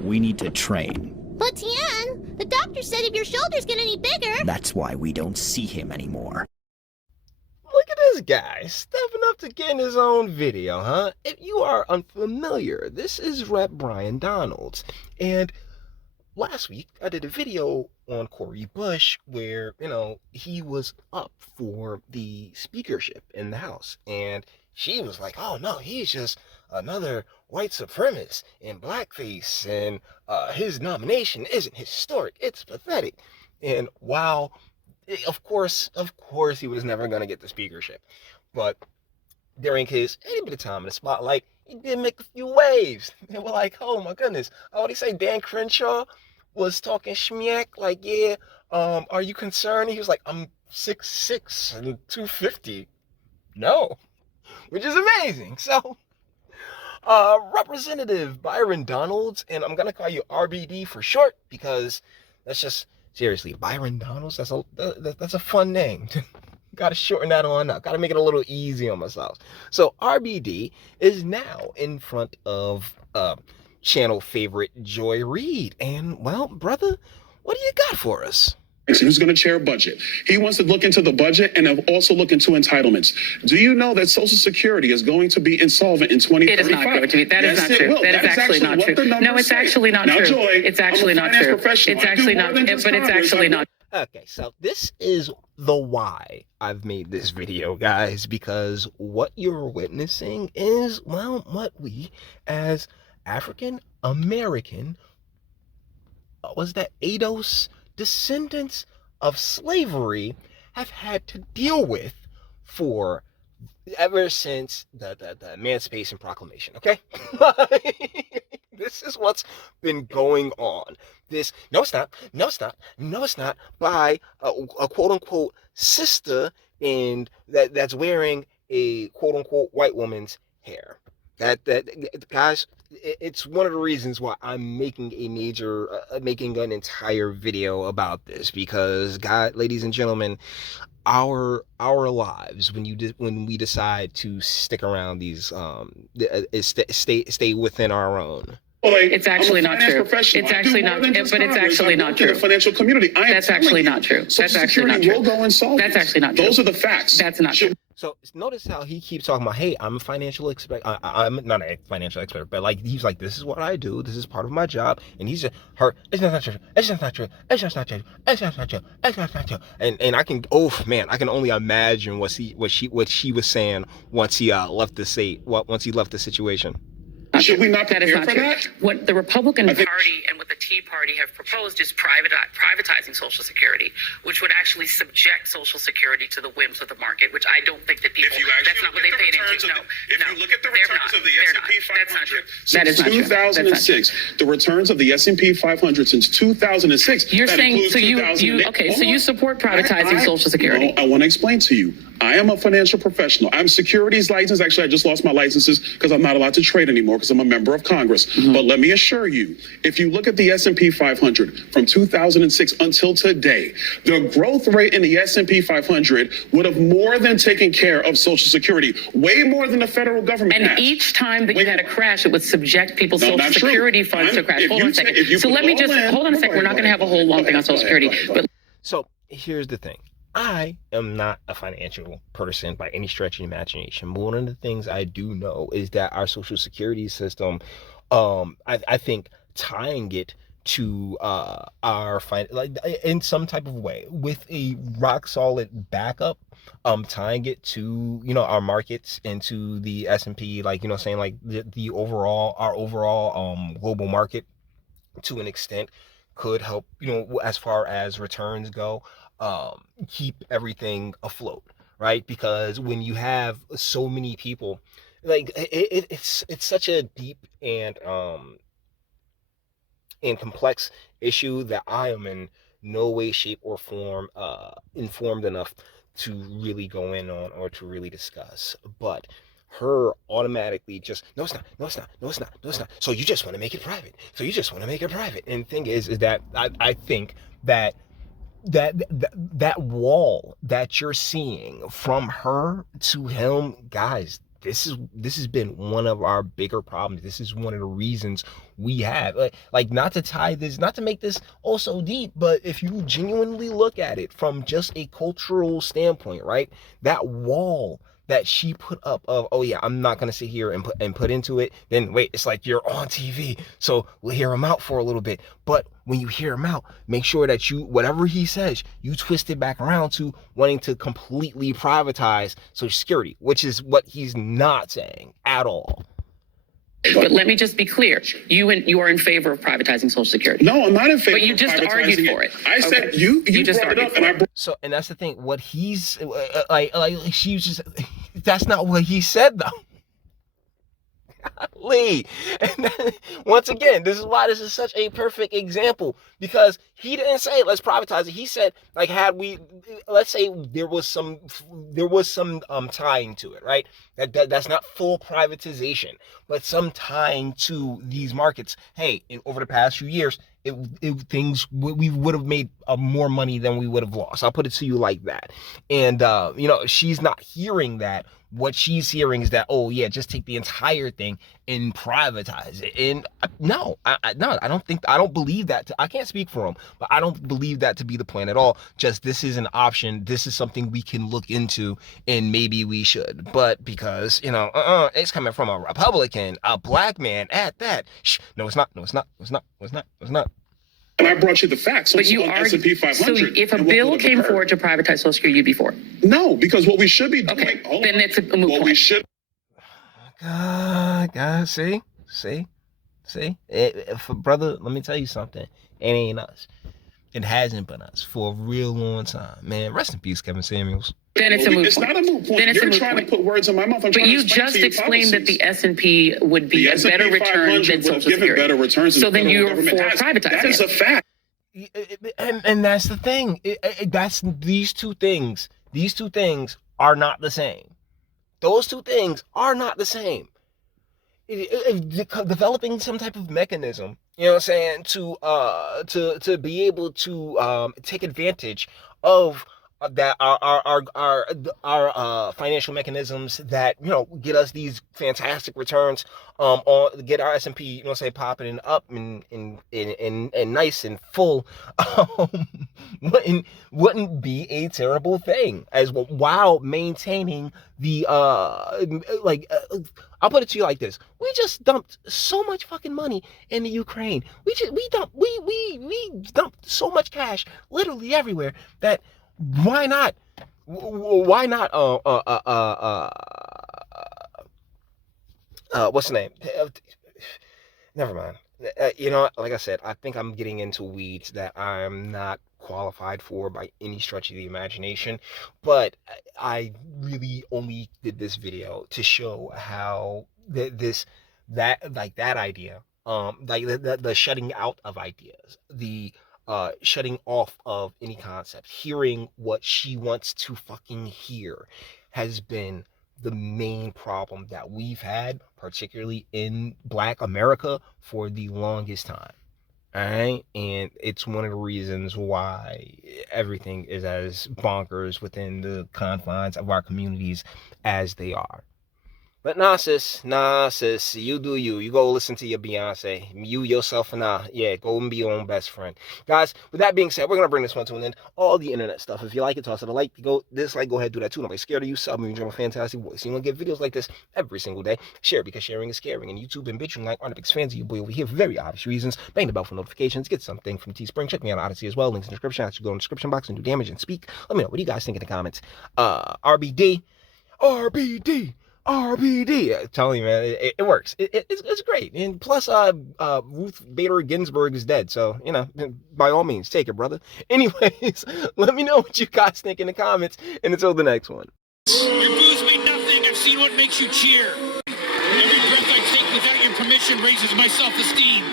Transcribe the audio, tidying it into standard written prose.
We need to train. But Tian, the doctor said if your shoulders get any bigger... That's why we don't see him anymore. Look at this guy, stepping up to get in his own video, huh? If you are unfamiliar, this is Rep. Brian Donalds. And last week, I did a video on Cori Bush where, he was up for the speakership in the House. And she was like, oh no, he's just another white supremacist in blackface. And his nomination isn't historic, it's pathetic. And while of course, he was never going to get the speakership. But during his any bit of time in the spotlight, he did make a few waves. They were like, oh my goodness. What do you say? Dan Crenshaw was talking schmick, like, yeah, are you concerned? He was like, I'm 6'6" and 250. No, which is amazing. So, Representative Byron Donalds, and I'm going to call you RBD for short because that's just... Seriously, Byron Donalds, that's a fun name. Gotta shorten that on up. Gotta make it a little easy on myself. So RBD is now in front of channel favorite Joy Reid. And, well, brother, what do you got for us? Who's going to chair budget? He wants to look into the budget and also look into entitlements. Do you know that Social Security is going to be insolvent in 2035? It is not going to be. That is not true. That is actually not true. No, it's actually not true. It's actually not true. It's actually not, but it's actually not. Okay, so this is the why I've made this video, guys, because what you're witnessing is, well, what we as African American, was that ADOS descendants of slavery have had to deal with for ever since the Emancipation Proclamation, okay? This is what's been going on. No, it's not, by a quote-unquote sister and that's wearing a quote-unquote white woman's hair. That guys, it's one of the reasons why I'm making making an entire video about this, because, God, ladies and gentlemen, our lives, when we decide to stick around these stay within our own. It's actually not true. It's actually not, but it's actually not true. The financial community. That's actually not true. That's actually not true. That's actually not true. Those are the facts. That's not true. So notice how he keeps talking about, hey, I'm a financial expert. I'm not a financial expert, but like he's like, this is what I do. This is part of my job. And he's just it's not true. It's just not true. It's just not true. It's just not true. It's just not true. And I can, oh man, I can only imagine what she was saying once he left the situation. Should we not that is prepare not for true. that? What the Republican Party and what the Tea Party have proposed is privatizing Social Security, which would actually subject Social Security to the whims of the market, which I don't think that people, that's not what they paid into. If you look at the returns of the S&P 500 That is not true. 2006, the returns of the S&P 500 since 2006. You're saying, so you support privatizing Social Security. No, I want to explain to you. I am a financial professional. I'm securities licensed. Actually, I just lost my licenses because I'm not allowed to trade anymore because I'm a member of Congress. But let me assure you, if you look at the S&P 500 from 2006 until today, the growth rate in the S&P 500 would have more than taken care of Social Security, way more than the federal government And has. each time that you had a crash, it would subject people's Social Security funds to crash. Hold on a second. So let me just, hold on a second. We're not going to have a whole long thing on Social Security. But So here's the thing. I am not a financial person by any stretch of the imagination, but one of the things I do know is that our Social Security system, I think tying it to our in some type of way with a rock solid backup, tying it to our markets and to the S&P, saying like the overall global market to an extent could help as far as returns go. Keep everything afloat, right? Because when you have so many people, like it's such a deep and complex issue that I am in no way, shape, or form informed enough to really go in on or to really discuss. But her automatically just, no, it's not. So you just want to make it private. And the thing is that I think that wall that you're seeing from her to him, guys, this has been one of our bigger problems. This is one of the reasons we have, like not to make this also deep, but if you genuinely look at it from just a cultural standpoint, right? That wall that she put up of, oh yeah, I'm not gonna sit here and put into it. Then wait, it's like you're on TV, so we'll hear him out for a little bit. But when you hear him out, make sure that whatever he says, you twist it back around to wanting to completely privatize Social Security, which is what he's not saying at all. But let me just be clear. You are in favor of privatizing Social Security. No, I'm not in favor. But you just argued for it. I said you just brought it argued up, and I brought. So, and that's the thing. What he's she was just. That's not what he said though. Lee, and then, once again, this is why this is such a perfect example, because he didn't say let's privatize it. He said, like, let's say there was some tying to it, right? That's not full privatization, but some tying to these markets. Hey, over the past few years, we would have made more money than we would have lost. I'll put it to you like that. And she's not hearing that. What she's hearing is that, oh yeah, just take the entire thing and privatize it. And no, I don't believe that. I can't speak for him, but I don't believe that to be the plan at all. Just this is an option. This is something we can look into, and maybe we should. But because it's coming from a Republican, a black man at that. No, it's not. No, it's not. It's not. It's not. It's not. And I brought you the facts. But you are S&P 500. So if a bill came forward to privatize Social Security, you'd be for it? No, because what we should be doing. Okay, then it's a moot point. We should. God, see, brother. Let me tell you something. It ain't us. It hasn't been us for a real long time, man. Rest in peace, Kevin Samuels. Then it's a moot point. It's not a moot point. Then it's You're a moot trying point. to put words in my mouth. But you just explained that the S&P would be a better return than Social Security. Better returns. So then you're for privatizing. That is a fact. And that's the thing. These two things. These two things are not the same. Those two things are not the same. Developing some type of mechanism, you know what I'm saying, to be able to take advantage of that our financial mechanisms that get us these fantastic returns, get our S&P popping and up and nice and full, wouldn't be a terrible thing as well, while maintaining the I'll put it to you like this: we just dumped so much fucking money in the Ukraine. We dumped so much cash literally everywhere that. Why not? What's the name? Never mind. Like I said, I think I'm getting into weeds that I'm not qualified for by any stretch of the imagination. But I really only did this video to show how that idea, the shutting out of ideas, the shutting off of any concept, hearing what she wants to fucking hear, has been the main problem that we've had, particularly in Black America, for the longest time. All right, and it's one of the reasons why everything is as bonkers within the confines of our communities as they are. But nah, sis, you do you. You go listen to your Beyonce. You, yourself, and go and be your own best friend. Guys, with that being said, we're going to bring this one to an end. All the internet stuff. If you like it, toss it a like. Dislike, go ahead, do that too. Nobody's scared of you. Sub me, you're a fantastic voice. You want to get videos like this every single day. Share, because sharing is caring. And YouTube and Bitchute aren't big fans of you boy over here for very obvious reasons. Bang the bell for notifications. Get something from Teespring. Check me out on Odyssey as well. Links in the description. I should go in the description box and do damage and speak. Let me know. What do you guys think in the comments? RBD. I'm telling you, man, it works. It's great. And plus, Ruth Bader Ginsburg is dead. So, by all means, take it, brother. Anyways, let me know what you guys think in the comments. And until the next one. Your booze mean nothing. I've seen what makes you cheer. Every breath I take without your permission raises my self-esteem.